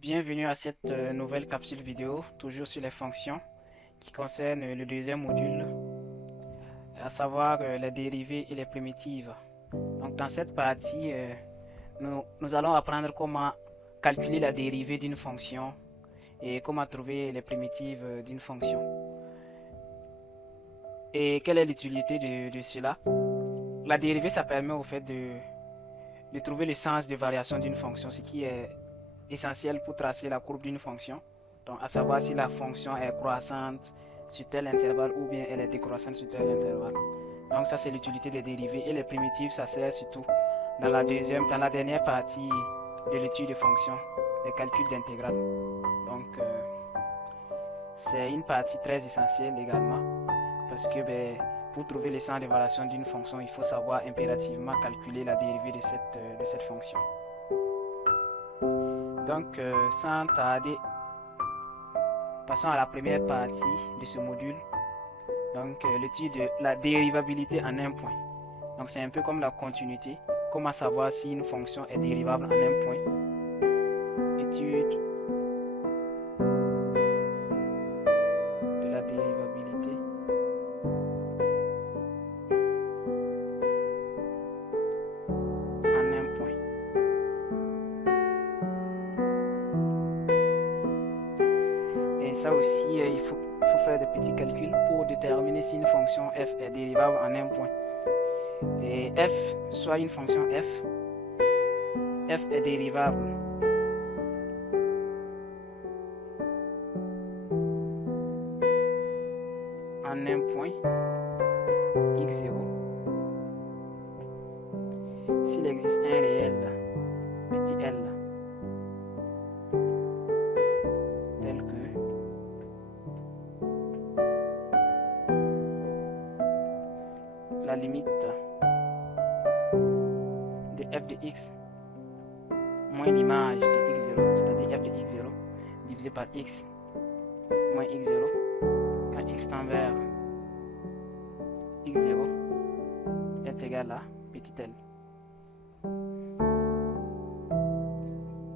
Bienvenue à cette nouvelle capsule vidéo, toujours sur les fonctions, qui concerne le deuxième module, à savoir les dérivées et les primitives. Donc dans cette partie, nous allons apprendre comment calculer la dérivée d'une fonction et comment trouver les primitives d'une fonction. Et quelle est l'utilité de cela? La dérivée, ça permet au fait de trouver le sens de variation d'une fonction, ce qui est essentiel pour tracer la courbe d'une fonction. Donc, à savoir si la fonction est croissante sur tel intervalle ou bien elle est décroissante sur tel intervalle. Donc, ça, c'est l'utilité des dérivées. Et les primitives, ça sert surtout dans la dernière partie de l'étude des fonctions, les calculs d'intégrale. Donc, c'est une partie très essentielle également parce que pour trouver le sens de variation d'une fonction, il faut savoir impérativement calculer la dérivée de cette fonction. Donc, sans tarder, passons à la première partie de ce module. Donc, l'étude de la dérivabilité en un point. Donc, c'est un peu comme la continuité. Comment savoir si une fonction est dérivable en un point. Étude de la dérivabilité en un point. Et ça aussi, il faut faire des petits calculs pour déterminer si une fonction f est dérivable en un point. Et f, soit une fonction f est dérivable en un point x0 s'il existe un réel petit l tel que la limite de f de x moins l'image de x0, c'est-à-dire f de x0 divisé par x moins x0 quand x tend vers x0 est égal à petit l.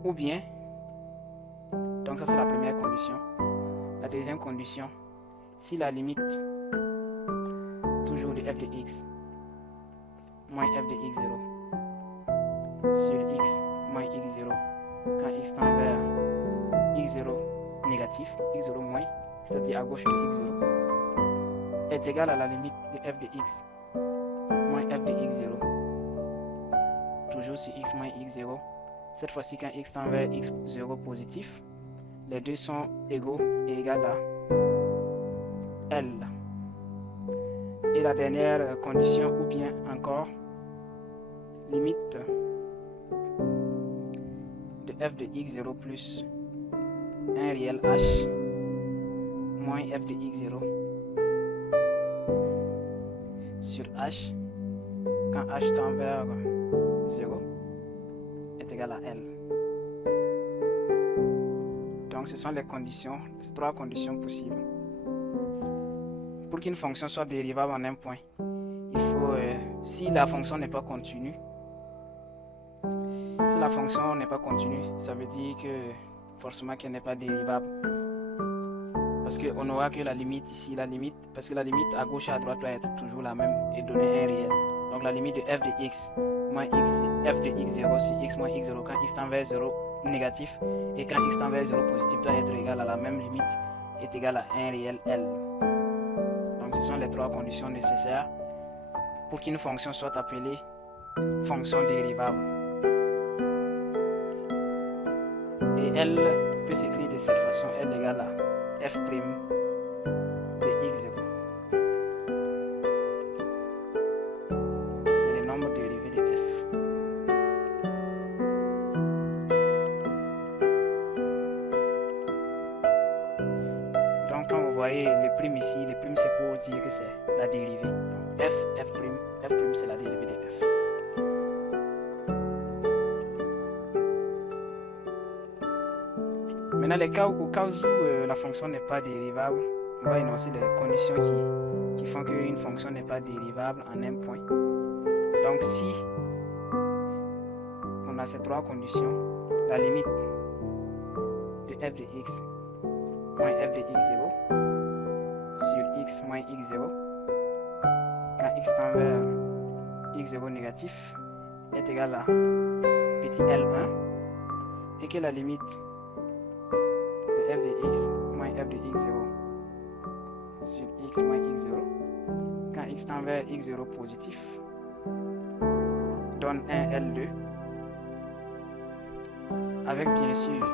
Ou bien, donc ça c'est la première condition. La deuxième condition, si la limite toujours de f de x moins f de x0 sur x moins x0 quand x tend vers x0 négatif, x0 moins, c'est-à-dire à gauche de x0, est égal à la limite de f de x moins f de x0 toujours sur x moins x0. Cette fois-ci, quand x tend vers x0 positif, les deux sont égaux et égales à L. Et la dernière condition, ou bien encore, limite de f de x0 plus un réel h moins f de x0 sur h quand h tend vers 0 est égal à L. Donc ce sont les conditions, les trois conditions possibles. Pour qu'une fonction soit dérivable en un point, il faut, si la fonction n'est pas continue, ça veut dire que forcément qu'elle n'est pas dérivable. Parce qu'on n'aura que la limite ici, parce que la limite à gauche et à droite doit être toujours la même et donner un réel. Donc la limite de f de x moins f de x0 sur x moins x0 quand x tend vers 0 négatif et quand x tend vers 0 positif doit être égal à la même limite, est égal à un réel L. Donc ce sont les trois conditions nécessaires pour qu'une fonction soit appelée fonction dérivable. Et L peut s'écrire de cette façon, L égale à f' de x0. C'est le nombre dérivé de f. Donc quand vous voyez le prime ici, le prime c'est pour dire que c'est la dérivée. Donc f' c'est la dérivée de f. Maintenant, au cas où la fonction n'est pas dérivable, on va énoncer les conditions qui font qu'une fonction n'est pas dérivable en un point. Donc, si on a ces trois conditions, la limite f de x moins f de x0 sur x moins x0 quand x tend vers x0 négatif est égal à petit L1 et que la limite de f de x moins f de x0 sur x moins x0 quand x tend vers x0 positif donne un L2 avec bien sûr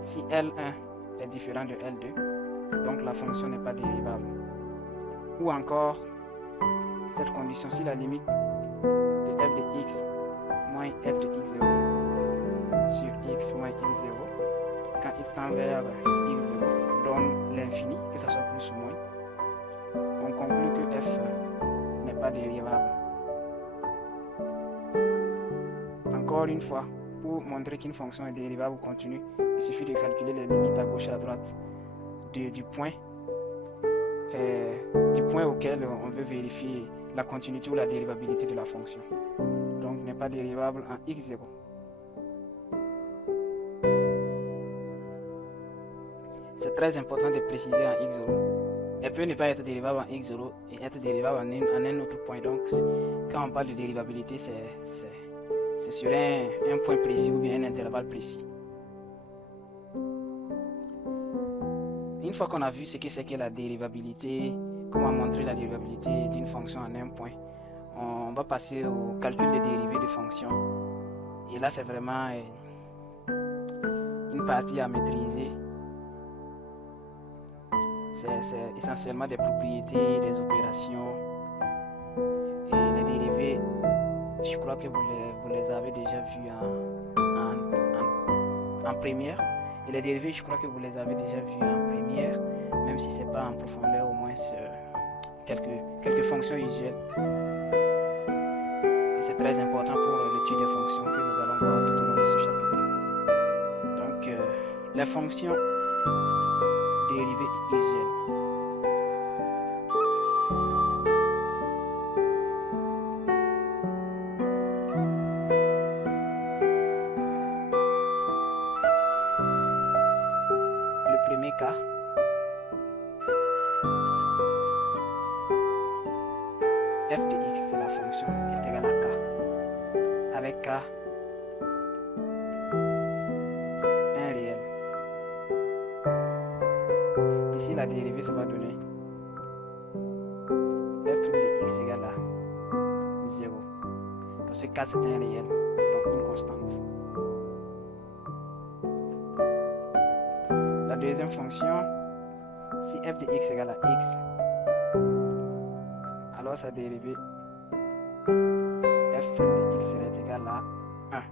si L1 est différent de L2 donc la fonction n'est pas dérivable ou encore cette condition si la limite de f de x moins f de x0 sur x moins x0 quand x tend vers x0 donne l'infini, que ce soit plus ou moins, on conclut que f n'est pas dérivable. Encore une fois, pour montrer qu'une fonction est dérivable ou continue, il suffit de calculer les limites à gauche et à droite du point auquel on veut vérifier la continuité ou la dérivabilité de la fonction. Donc n'est pas dérivable en x0. C'est très important de préciser en x0. Elle peut ne pas être dérivable en x0 et être dérivable en un autre point. Donc quand on parle de dérivabilité, c'est sur un point précis ou bien un intervalle précis. Une fois qu'on a vu ce que c'est que la dérivabilité, comment montrer la dérivabilité d'une fonction en un point, on va passer au calcul des dérivées de fonctions. Et là, c'est vraiment une partie à maîtriser. C'est essentiellement des propriétés, des opérations. Et les dérivées, je crois que vous les avez déjà vues en première. Et les dérivées, je crois que vous les avez déjà vues en première, même si ce n'est pas en profondeur, au moins sur quelques fonctions usuelles. Et c'est très important pour l'étude des fonctions que nous allons voir tout au long de ce chapitre. Donc, les fonctions dérivées usuelles. Le premier cas, f de x, c'est la fonction, est égale à k. Avec k, un réel. Ici, la dérivée, ça va donner f de x égale à 0. Dans ce cas, c'est un réel, donc une constante. La deuxième fonction, si f de x égale à x, alors sa dérivée f' de x serait égal à 1.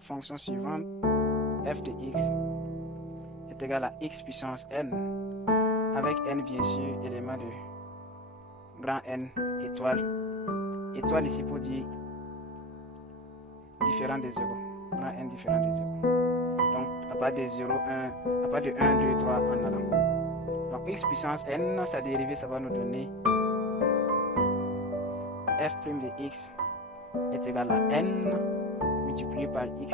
Fonction suivante, f de x est égal à x puissance n, avec n bien sûr élément de grand N étoile. Étoile ici pour dire différent de 0. Grand N différent de 0. Donc à partir de 0, 1, à partir de 1, 2, 3 en allant. Donc x puissance n, sa dérivée, ça va nous donner f' de x est égal à n multiplié par x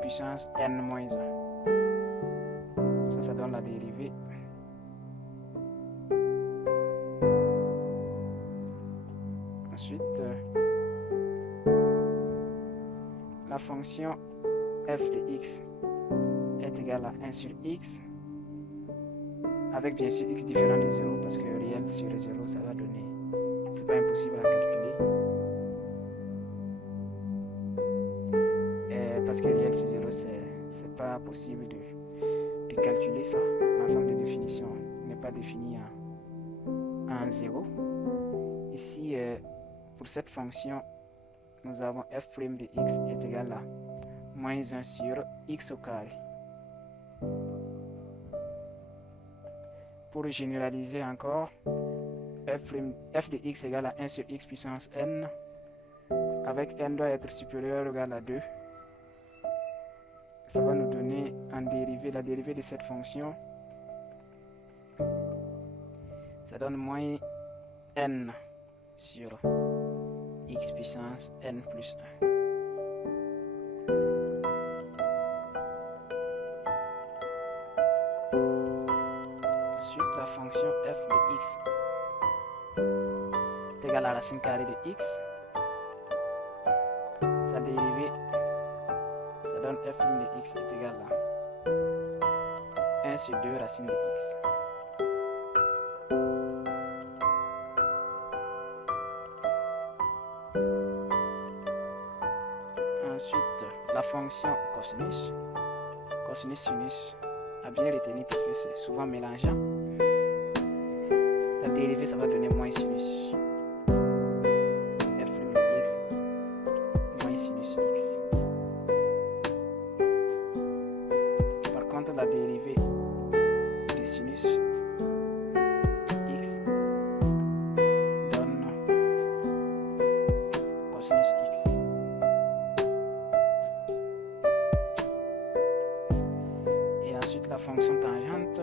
puissance n moins 1. Ça donne la dérivée. Ensuite, la fonction f de x est égale à 1 sur x, avec bien sûr x différent de 0, parce que réel sur 0, ça va donner, c'est pas impossible à calculer. Parce que réel sur 0, c'est pas possible de calculer ça. L'ensemble des définitions n'est pas défini en 0. Ici, pour cette fonction, nous avons f' de x est égal à moins 1 sur x au carré. Pour généraliser encore, f de x égale à 1 sur x puissance n, avec n doit être supérieur ou égal à 2. Ça va nous donner en dérivée, la dérivée de cette fonction, ça donne moins n sur x puissance n plus 1. Ensuite, la fonction f de x est égale à la racine carrée de x. Sa dérivée, ça donne f' de x est égal à 1 sur 2 racine de x. Ensuite, la fonction cosinus. Cosinus sinus à bien retenir parce que c'est souvent mélangeant. La dérivée, ça va donner moins sinus. F' de x moins sinus x. Par contre, la dérivée de sinus x donne cosinus x. Et ensuite, la fonction tangente,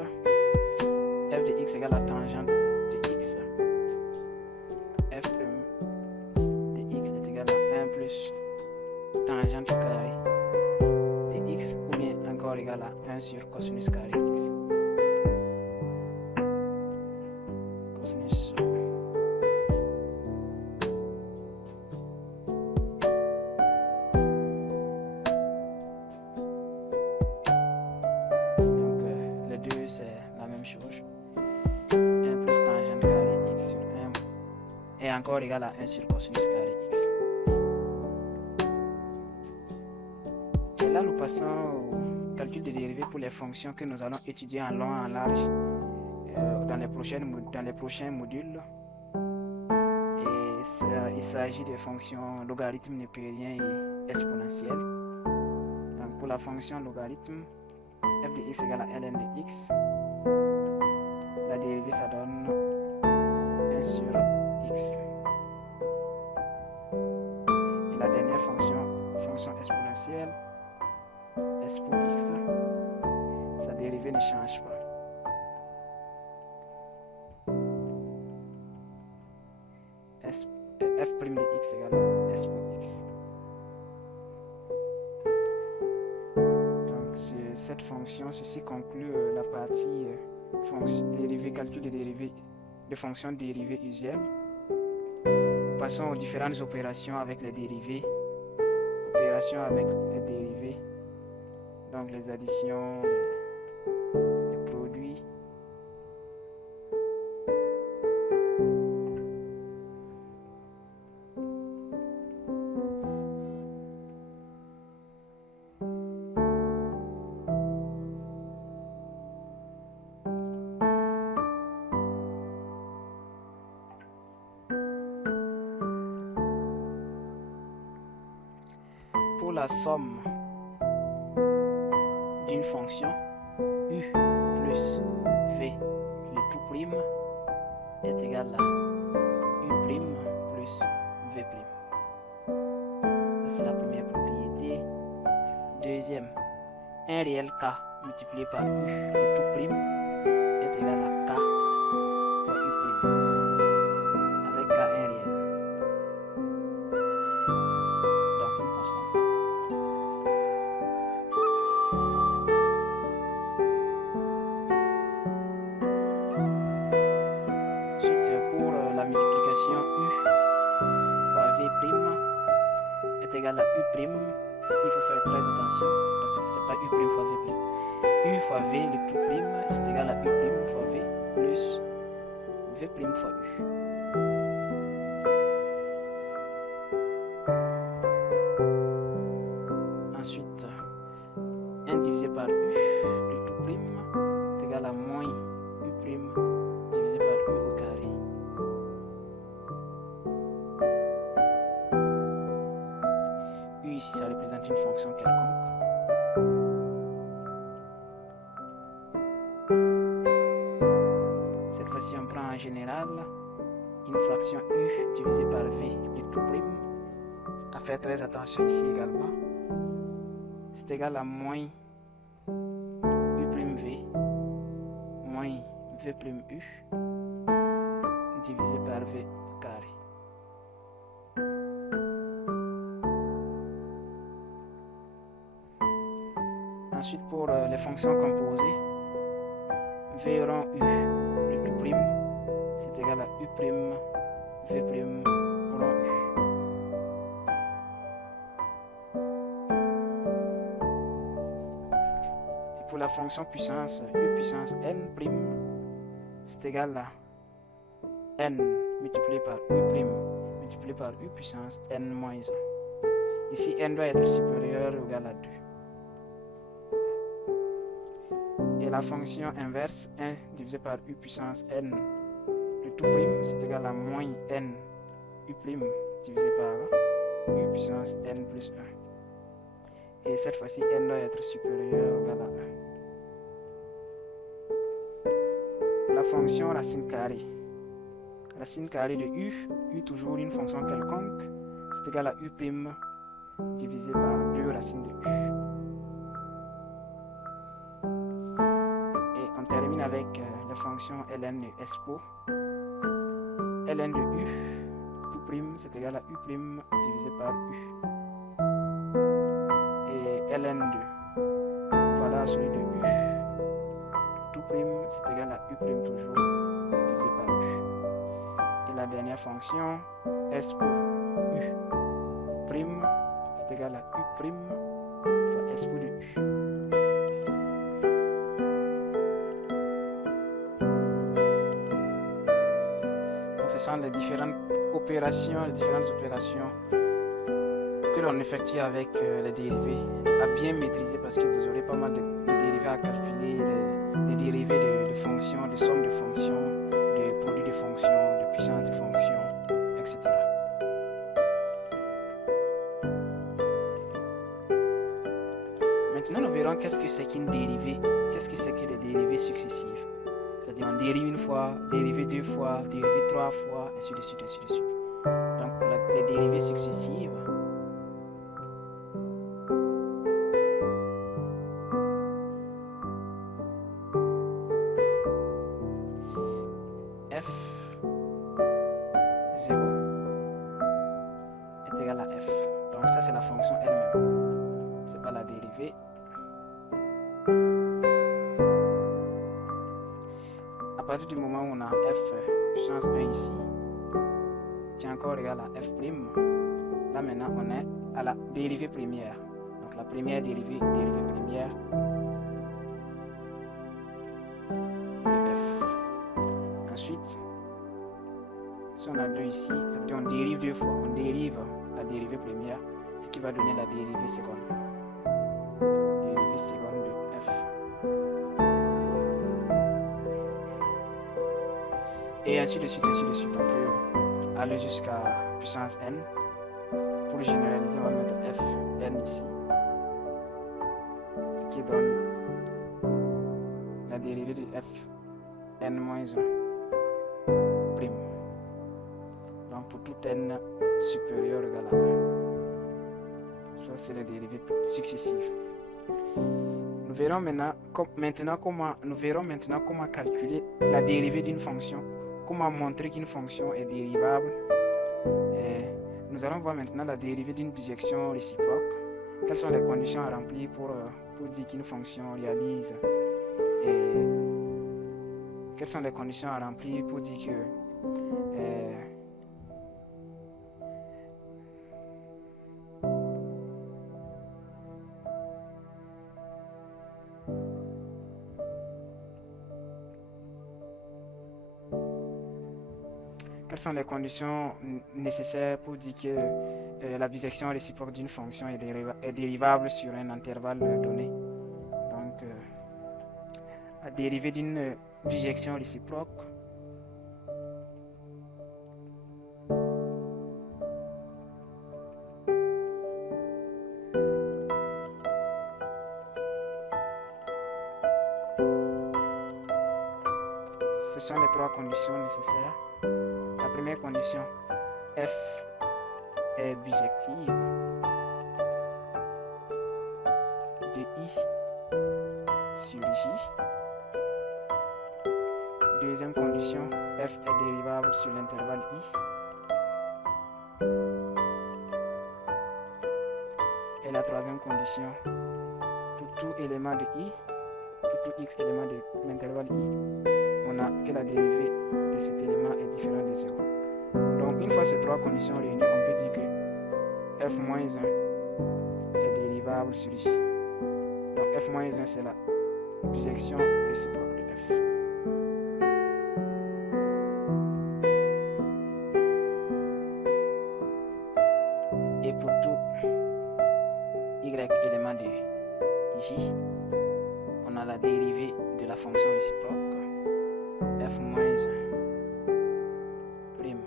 f de x égale à tangente de x. F de x est égal à 1 plus tangente carré de x, ou bien encore égal à 1 sur cosinus carré x. Cosinus les deux c'est la même chose. 1 plus tangente carré x sur 1 est encore égal à 1 sur cosinus carré x. Et là, nous passons au calcul des dérivées pour les fonctions que nous allons étudier en long et en large dans les prochains modules. Et il s'agit des fonctions logarithme, népérien et exponentielle. Donc pour la fonction logarithme, f de x égale à ln de x. La dérivée, ça donne 1 sur x. Et la dernière fonction exponentielle, s pour x, sa dérivée ne change pas. F' de x égale à s pour x. Donc cette fonction, ceci conclut la partie calcul des dérivées de fonctions dérivées usuelles. Passons aux différentes opérations avec les dérivés. Opérations avec les dérivés, donc les additions, les produits. Pour la somme d'une fonction u plus v, le tout prime est égal à u prime plus v prime. Ça, c'est la première propriété. Deuxième, un réel k multiplié par u, le tout prime, est égal à k fois u prime, avec k un réel, donc une constante. Est égal à u prime. Ici il faut faire très attention parce que c'est pas u prime fois v prime. U fois v le tout prime c'est égal à u prime fois v plus v prime fois u. Ensuite 1 divisé par u le tout prime est égal à moins u prime divisé par u au carré. Ici, ça représente une fonction quelconque. Cette fois-ci, on prend en général une fraction u divisée par v, le tout prime. À faire très attention ici également. C'est égal à moins u prime v moins v prime u divisé par v au carré. Ensuite, pour les fonctions composées, v rang u, le tout prime, c'est égal à u prime, v prime rang u. Et pour la fonction puissance, u puissance n prime, c'est égal à n multiplié par u prime multiplié par u puissance n moins 1. Ici, n doit être supérieur ou égal à 2. Et la fonction inverse, 1 divisé par u puissance n, le tout prime, c'est égal à moins n u prime divisé par u puissance n plus 1. Et cette fois-ci, n doit être supérieur ou égal à 1. La fonction racine carrée. Racine carrée de u toujours une fonction quelconque, c'est égal à u prime divisé par 2 racines de u. Et on termine avec la fonction ln de expo. Ln de u, tout prime, c'est égal à u prime divisé par u. Et ln de valeur absolue de u, tout prime, c'est égal à u prime toujours divisé par u. Et la dernière fonction, expo u prime, c'est égal à u prime fois expo de u. Donc ce sont les différentes opérations que l'on effectue avec les dérivés à bien maîtriser, parce que vous aurez pas mal de dérivés à calculer, des dérivés de fonctions, de sommes de fonctions, de produits de fonctions, de puissance de fonctions, etc. Maintenant, nous verrons qu'est-ce que c'est qu'une dérivée, qu'est-ce que c'est que des dérivées successives. C'est-à-dire on dérive une fois, dériver deux fois, dériver trois fois, ainsi de suite, ainsi de suite. Donc les dérivées successives, f0 est égal à f. Donc ça c'est la fonction elle-même, c'est pas la dérivée. À partir du moment où on a f puissance 1 ici, qui est encore égal à f', là maintenant on est à la dérivée première. Donc la première dérivée première de f. Ensuite, si on a 2 ici, ça veut dire on dérive deux fois. On dérive la dérivée première, ce qui va donner la dérivée seconde. Dérivée seconde de f. Et ainsi de suite, ainsi de suite. On peut aller jusqu'à puissance n. Pour le généraliser, on va mettre f n ici. Ce qui donne la dérivée de f n moins 1 prime. Donc pour tout n supérieur ou égal à 1. Ça c'est la dérivée successive. Nous verrons maintenant comment calculer la dérivée d'une fonction. Comment montrer qu'une fonction est dérivable. Et nous allons voir maintenant la dérivée d'une bijection réciproque. Quelles sont les conditions à remplir pour dire qu'une fonction réalise. Et quelles sont les conditions à remplir pour dire que quelles sont les conditions nécessaires pour dire que la bijection réciproque d'une fonction est dérivable sur un intervalle donné. Donc, la dérivée d'une bijection réciproque ce sont les trois conditions nécessaires. La première condition, f est bijective de i sur j. Deuxième condition, f est dérivable sur l'intervalle i. Et la troisième condition, pour tout élément de i, pour tout x élément de l'intervalle i, on a que la dérivée de cet élément est différente de 0. Donc une fois ces trois conditions réunies, on peut dire que f-1 est dérivable sur j. Donc f-1 c'est la bisection réciproque de f. Et pour tout y élément de j, on a la dérivée de la fonction réciproque f-1 prime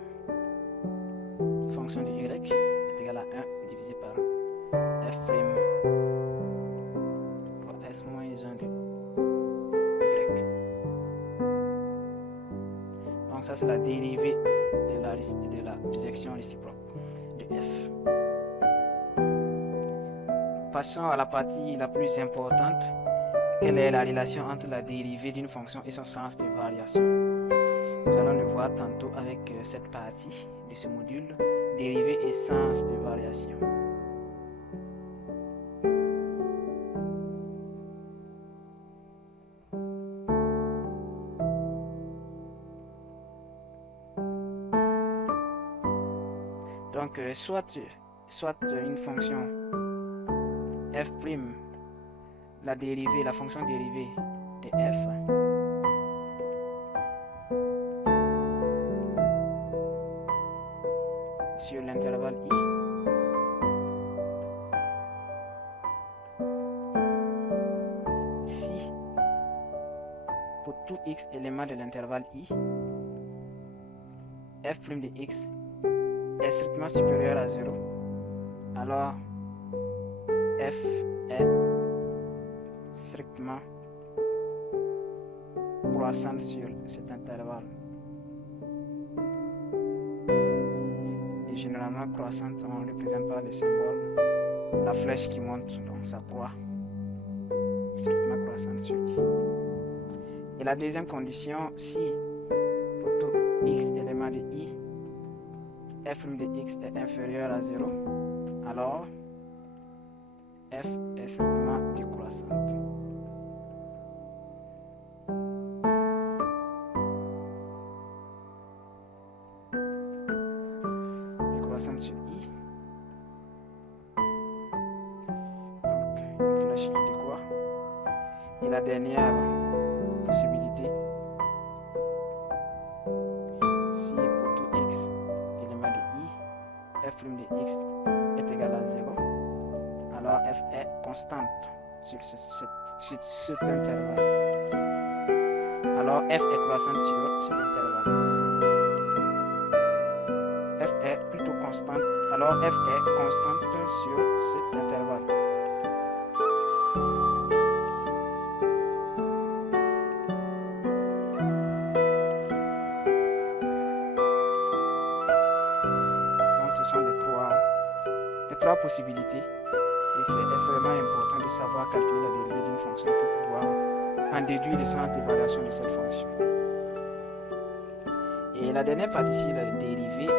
fonction de y est égal à 1 divisé par f prime fois s-1 de y. Donc ça c'est la dérivée de la bisection réciproque de f. Passons à la partie la plus importante. Quelle est la relation entre la dérivée d'une fonction et son sens de variation? Nous allons le voir tantôt avec cette partie de ce module, dérivée et sens de variation. Donc, soit une fonction f', la dérivée, la fonction dérivée de f, sur l'intervalle i, si pour tout x élément de l'intervalle i, f' de x est strictement supérieur à 0, alors f est strictement croissante sur cet intervalle. Et généralement croissante, on représente par le symbole la flèche qui monte, donc ça croît, strictement croissante sur i. Et la deuxième condition, si pour tout x élément de i, f' de x est inférieur à 0, alors f est strictement décroissante. Décroissante sur i. Donc une flèche qui décroît. Et la dernière possibilité, si pour tout x élément de i, f' de x est égal à 0, alors f est constante sur cet intervalle. Alors f est croissante sur cet intervalle. F est plutôt constante. Alors f est constante sur cet intervalle. Donc ce sont les trois possibilités. Et c'est extrêmement important de savoir calculer la dérivée d'une fonction pour pouvoir en déduire le sens des variations de cette fonction. Et la dernière partie sur la dérivée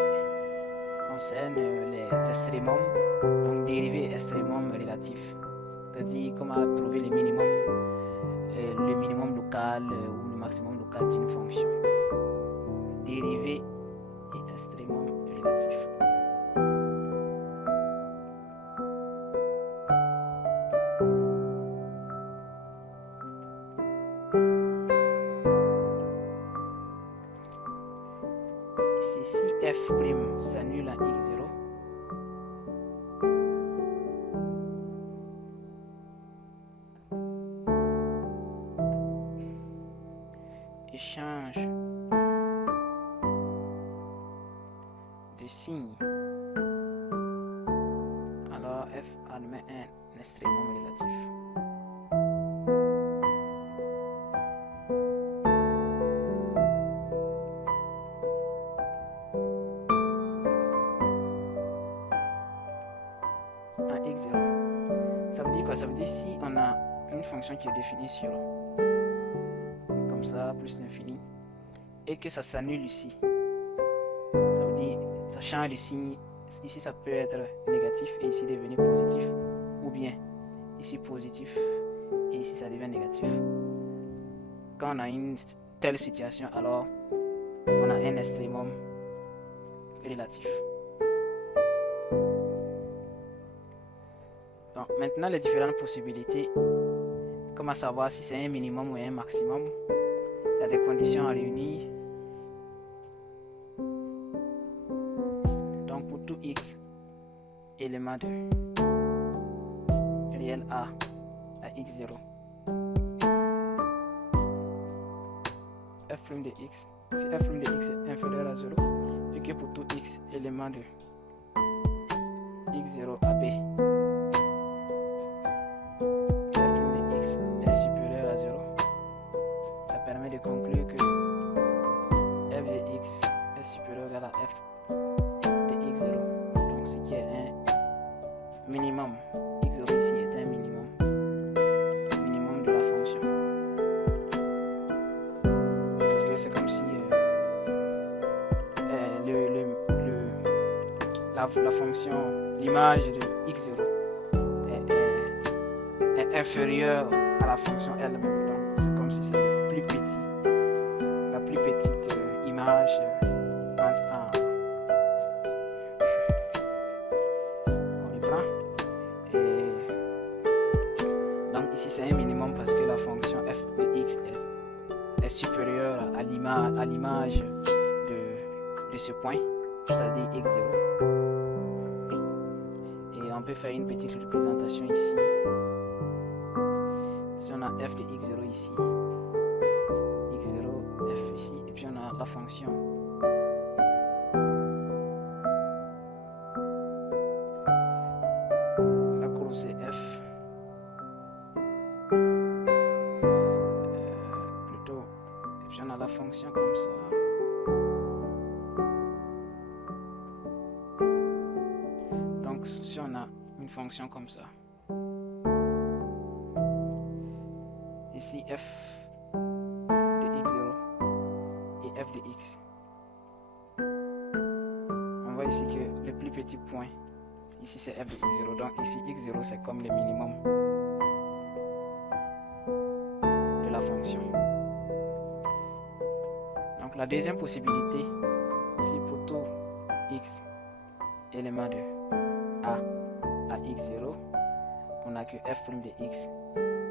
concerne les extrémums, donc dérivée extrémum relatif, c'est-à-dire comment trouver le minimum local ou le maximum local d'une fonction. Dérivée et extrémum relatif. Si f' s'annule à x0, et change de signe, alors f admet un extrémum relatif. Ça veut dire quoi? Ça veut dire si on a une fonction qui est définie sur comme ça, plus l'infini, et que ça s'annule ici, ça veut dire ça change de signe. Ici ça peut être négatif et ici devenir positif, ou bien ici positif et ici ça devient négatif. Quand on a une telle situation, alors on a un extrémum relatif. Donc maintenant les différentes possibilités, comment savoir si c'est un minimum ou un maximum. Il y a des conditions à réunir. Donc pour tout x élément de réel a à x0, f' de x, si f' de x est inférieur à 0, vu que pour tout x élément de x0 à b, f' de x est supérieur à 0, ça permet de conclure que f de x est supérieur à f de x0, donc ce qui est un minimum. x0 ici est un minimum de la fonction, parce que c'est comme si la fonction, l'image de x0 est inférieure à la fonction elle-même, donc c'est comme si c'est le plus petit, la plus petite image on les prend. Et donc ici c'est un minimum parce que la fonction f de x est supérieure à l'image de ce point, c'est-à-dire x0. Et on peut faire une petite représentation ici. Si on a f de x0 ici, x0, f ici, et puis on a la fonction la courbe c'est f, plutôt, et puis on a la fonction comme ça. Donc si on a une fonction comme ça, ici f de x0 et f de x, on voit ici que le plus petit point ici c'est f de x0, donc ici x0 c'est comme le minimum de la fonction. Donc la deuxième possibilité, si pour tout x élément de a à x0, on a que f' de x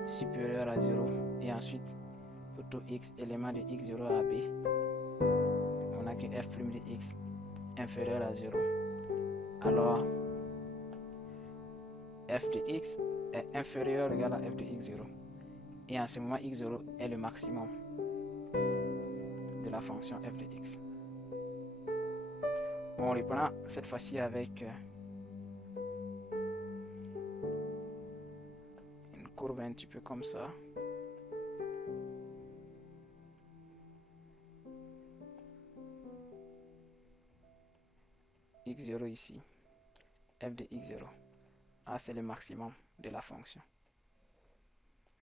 supérieur à 0, et ensuite pour tout x élément de x0 à b, on a que f' de x inférieur à 0. Alors f de x est inférieur ou égal à f de x0, et en ce moment x0 est le maximum de la fonction f de x. On reprend cette fois-ci avec une courbe un petit peu comme ça. x0 ici, f de x0. Ah, c'est le maximum de la fonction.